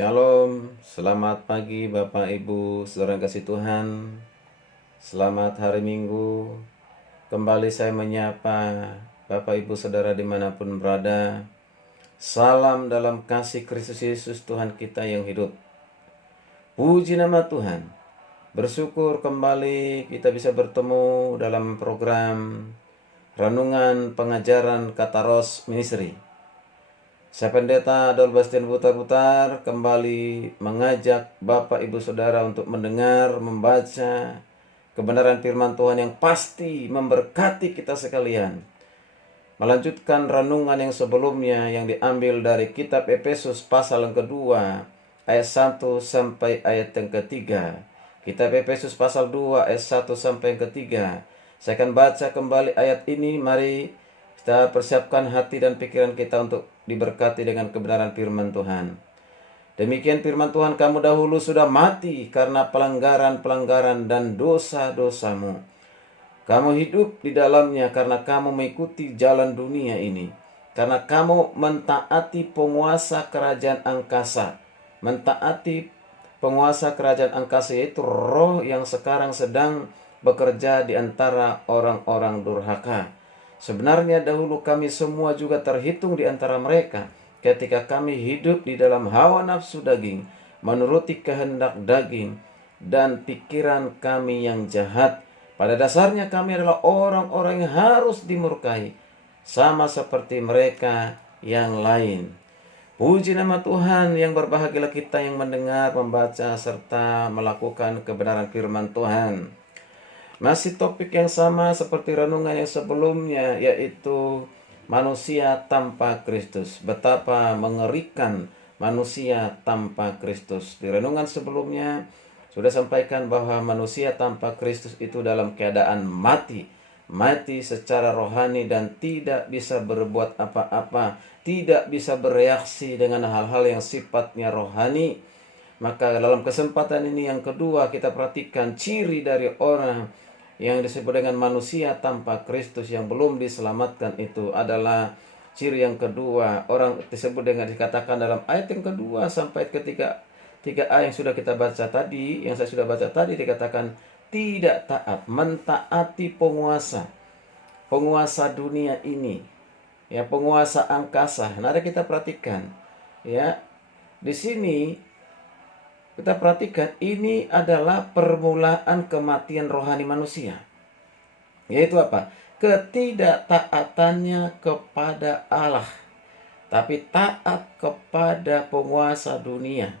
Shalom, selamat pagi Bapak Ibu, saudara yang kasih Tuhan. Selamat hari Minggu. Kembali saya menyapa Bapak Ibu saudara dimanapun berada. Salam dalam kasih Kristus Yesus Tuhan kita yang hidup. Puji nama Tuhan. Bersyukur kembali kita bisa bertemu dalam program Renungan Pengajaran Kataros Ministry. Saya Pendeta Adol Bastian Butar-Butar kembali mengajak Bapak Ibu Saudara untuk mendengar, membaca kebenaran firman Tuhan yang pasti memberkati kita sekalian. Melanjutkan renungan yang sebelumnya yang diambil dari kitab Efesus pasal yang kedua ayat 1 sampai ayat yang ketiga. Kitab Efesus pasal 2 ayat 1 sampai yang ketiga. Saya akan baca kembali ayat ini. Mari kita persiapkan hati dan pikiran kita untuk diberkati dengan kebenaran firman Tuhan. Demikian firman Tuhan, kamu dahulu sudah mati karena pelanggaran-pelanggaran dan dosa-dosamu. Kamu hidup di dalamnya karena kamu mengikuti jalan dunia ini. Karena kamu mentaati penguasa kerajaan angkasa. Mentaati penguasa kerajaan angkasa, yaitu roh yang sekarang sedang bekerja di antara orang-orang durhaka. Sebenarnya dahulu kami semua juga terhitung di antara mereka ketika kami hidup di dalam hawa nafsu daging, menuruti kehendak daging dan pikiran kami yang jahat. Pada dasarnya kami adalah orang-orang yang harus dimurkai, sama seperti mereka yang lain. Puji nama Tuhan, yang berbahagialah kita yang mendengar, membaca, serta melakukan kebenaran firman Tuhan. Masih topik yang sama seperti renungan yang sebelumnya, yaitu manusia tanpa Kristus. Betapa mengerikan manusia tanpa Kristus. Di renungan sebelumnya sudah sampaikan bahwa manusia tanpa Kristus itu dalam keadaan mati. Mati secara rohani dan tidak bisa berbuat apa-apa. Tidak bisa bereaksi dengan hal-hal yang sifatnya rohani. Maka dalam kesempatan ini yang kedua kita perhatikan ciri dari orang yang disebut dengan manusia tanpa Kristus yang belum diselamatkan. Itu adalah ciri yang kedua. Orang disebut dengan, dikatakan dalam ayat yang kedua sampai ayat ketiga, 3 ayat yang sudah kita baca tadi, yang saya sudah baca tadi, dikatakan tidak taat, mentaati penguasa dunia ini, ya, penguasa angkasa. Mari kita perhatikan, ya, di sini kita perhatikan ini adalah permulaan kematian rohani manusia. Yaitu apa? Ketidaktaatannya kepada Allah, tapi taat kepada penguasa dunia.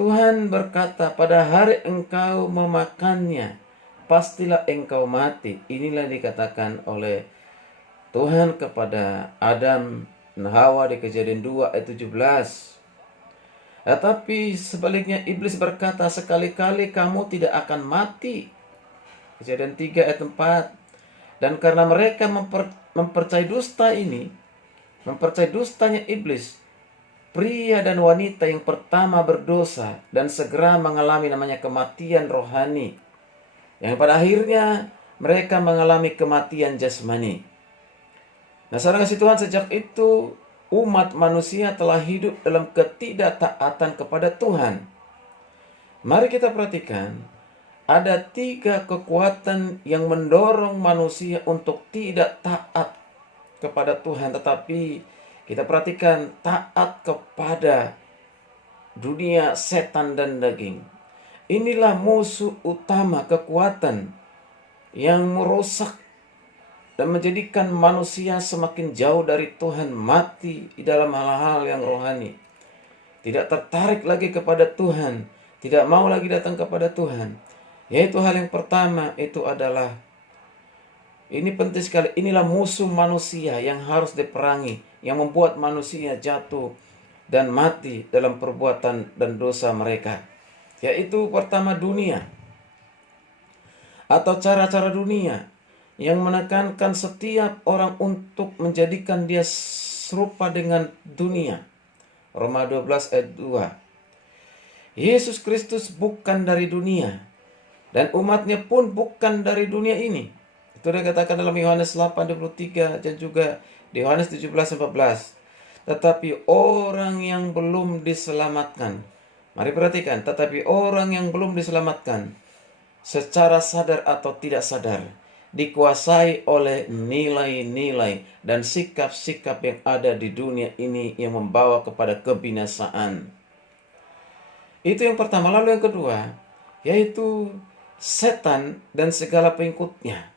Tuhan berkata, pada hari engkau memakannya, pastilah engkau mati. Inilah dikatakan oleh Tuhan kepada Adam dan Hawa di Kejadian 2 ayat 17. Tetapi sebaliknya iblis berkata, sekali-kali kamu tidak akan mati. Kejadian 3 ayat 4. Dan karena mereka mempercayai dusta ini, mempercayai dustanya iblis, pria dan wanita yang pertama berdosa dan segera mengalami namanya kematian rohani, yang pada akhirnya mereka mengalami kematian jasmani. Nah, saudara kasih Tuhan, sejak itu umat manusia telah hidup dalam ketidaktaatan kepada Tuhan. Mari kita perhatikan, ada 3 kekuatan yang mendorong manusia untuk tidak taat kepada Tuhan. Tetapi kita perhatikan, taat kepada dunia, setan dan daging. Inilah musuh utama, kekuatan yang merusak dan menjadikan manusia semakin jauh dari Tuhan, mati di dalam hal-hal yang rohani. Tidak tertarik lagi kepada Tuhan, tidak mau lagi datang kepada Tuhan. Yaitu hal yang pertama, itu adalah, ini penting sekali, inilah musuh manusia yang harus diperangi, yang membuat manusia jatuh dan mati dalam perbuatan dan dosa mereka. Yaitu pertama, dunia, atau cara-cara dunia yang menekankan setiap orang untuk menjadikan dia serupa dengan dunia. Roma 12 ayat 2. Yesus Kristus bukan dari dunia, dan umatnya pun bukan dari dunia ini. Itu dikatakan dalam Yohanes 8:23 dan juga di Yohanes 17:14. tetapi orang yang belum diselamatkan. Mari perhatikan, tetapi orang yang belum diselamatkan secara sadar atau tidak sadar dikuasai oleh nilai-nilai dan sikap-sikap yang ada di dunia ini yang membawa kepada kebinasaan. Itu yang pertama. Lalu yang kedua, yaitu setan dan segala pengikutnya.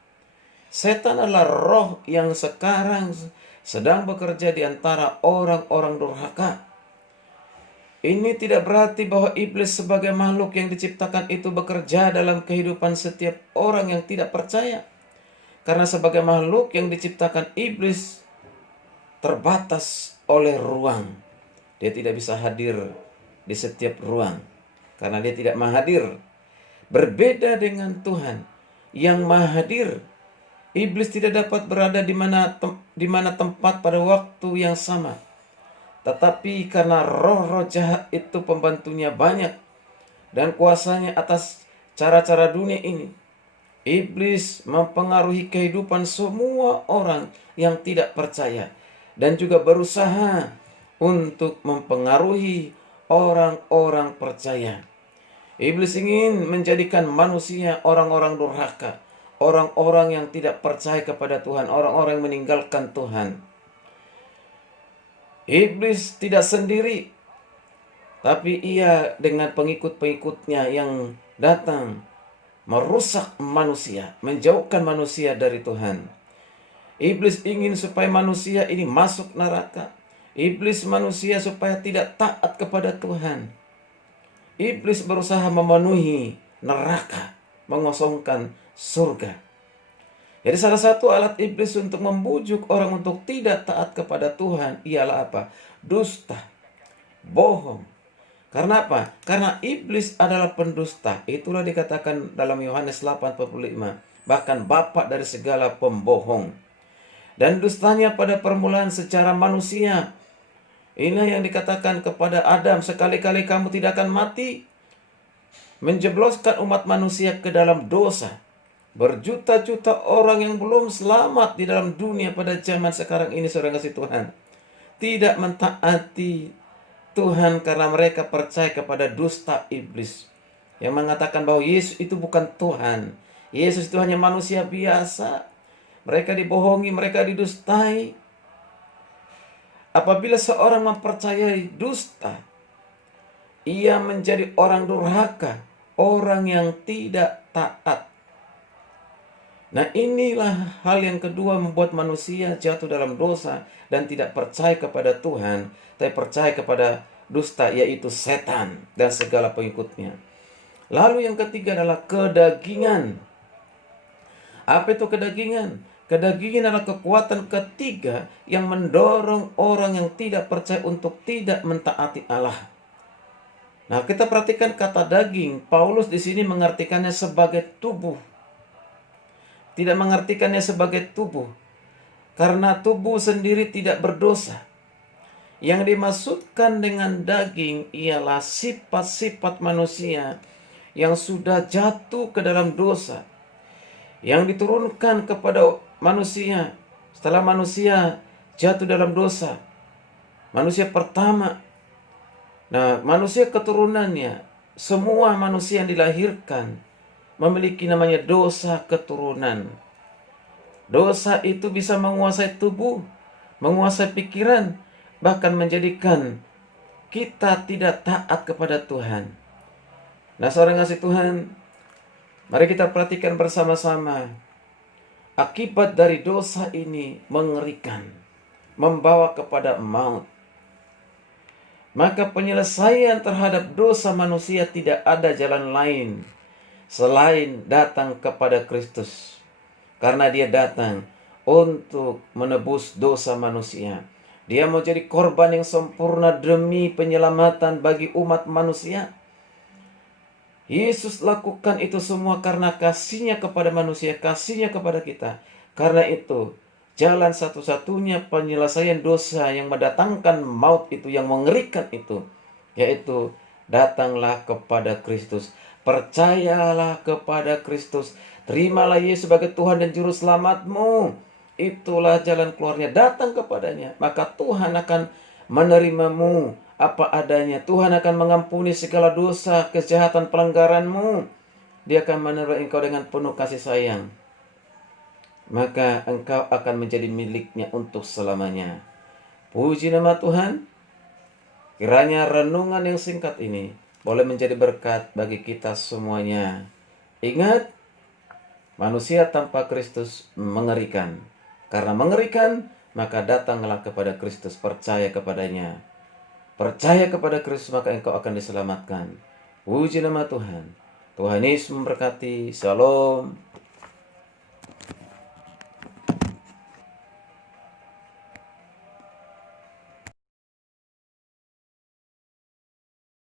Setan adalah roh yang sekarang sedang bekerja di antara orang-orang durhaka. Ini tidak berarti bahwa iblis sebagai makhluk yang diciptakan itu bekerja dalam kehidupan setiap orang yang tidak percaya. Karena sebagai makhluk yang diciptakan, iblis terbatas oleh ruang. Dia tidak bisa hadir di setiap ruang karena dia tidak maha hadir. Berbeda dengan Tuhan yang maha hadir, iblis tidak dapat berada di mana tempat pada waktu yang sama. Tetapi karena roh-roh jahat itu pembantunya banyak dan kuasanya atas cara-cara dunia ini, iblis mempengaruhi kehidupan semua orang yang tidak percaya dan juga berusaha untuk mempengaruhi orang-orang percaya. Iblis ingin menjadikan manusia orang-orang durhaka, orang-orang yang tidak percaya kepada Tuhan, orang-orang yang meninggalkan Tuhan. Iblis tidak sendiri, tapi ia dengan pengikut-pengikutnya yang datang merusak manusia, menjauhkan manusia dari Tuhan. Iblis ingin supaya manusia ini masuk neraka. Iblis manusia supaya tidak taat kepada Tuhan. Iblis berusaha memenuhi neraka, mengosongkan surga. Jadi salah satu alat iblis untuk membujuk orang untuk tidak taat kepada Tuhan ialah apa? Dusta, bohong. Karena apa? Karena iblis adalah pendusta. Itulah dikatakan dalam Yohanes 8:45. Bahkan bapak dari segala pembohong. Dan dustanya pada permulaan secara manusia. Inilah yang dikatakan kepada Adam, sekali-kali kamu tidak akan mati. Menjebloskan umat manusia ke dalam dosa. Berjuta-juta orang yang belum selamat di dalam dunia pada zaman sekarang ini, saudara kasih Tuhan, tidak mentaati Tuhan karena mereka percaya kepada dusta iblis yang mengatakan bahwa Yesus itu bukan Tuhan. Yesus itu hanya manusia biasa. Mereka dibohongi, mereka didustai. Apabila seorang mempercayai dusta, ia menjadi orang durhaka, orang yang tidak taat. Nah, inilah hal yang kedua membuat manusia jatuh dalam dosa dan tidak percaya kepada Tuhan, tapi percaya kepada dusta, yaitu setan dan segala pengikutnya. Lalu yang ketiga adalah kedagingan. Apa itu kedagingan? Kedagingan adalah kekuatan ketiga yang mendorong orang yang tidak percaya untuk tidak mentaati Allah. Nah, kita perhatikan kata daging. Paulus di sini mengartikannya sebagai tubuh. Tidak mengartikannya sebagai tubuh, karena tubuh sendiri tidak berdosa. Yang dimaksudkan dengan daging ialah sifat-sifat manusia yang sudah jatuh ke dalam dosa, yang diturunkan kepada manusia setelah manusia jatuh dalam dosa. Manusia pertama, nah manusia keturunannya, semua manusia yang dilahirkan memiliki namanya dosa keturunan. Dosa itu bisa menguasai tubuh, menguasai pikiran, bahkan menjadikan kita tidak taat kepada Tuhan. Nah, saudara kasih Tuhan, mari kita perhatikan bersama-sama. Akibat dari dosa ini mengerikan, membawa kepada maut. Maka penyelesaian terhadap dosa manusia tidak ada jalan lain selain datang kepada Kristus. Karena dia datang untuk menebus dosa manusia. Dia mau jadi korban yang sempurna demi penyelamatan bagi umat manusia. Yesus lakukan itu semua karena kasihnya kepada manusia, kasihnya kepada kita. Karena itu, jalan satu-satunya penyelesaian dosa yang mendatangkan maut itu, yang mengerikan itu, yaitu datanglah kepada Kristus. Percayalah kepada Kristus. Terimalah Yesus sebagai Tuhan dan Juru Selamatmu. Itulah jalan keluarnya. Datang kepadanya. Maka Tuhan akan menerimamu apa adanya. Tuhan akan mengampuni segala dosa, kejahatan, pelanggaranmu. Dia akan menerima engkau dengan penuh kasih sayang. Maka engkau akan menjadi miliknya untuk selamanya. Puji nama Tuhan. Kiranya renungan yang singkat ini boleh menjadi berkat bagi kita semuanya. Ingat, manusia tanpa Kristus mengerikan. Karena mengerikan, maka datanglah kepada Kristus, percaya kepadanya. Percaya kepada Kristus, maka engkau akan diselamatkan. Puji nama Tuhan. Tuhan Yesus memberkati. Shalom.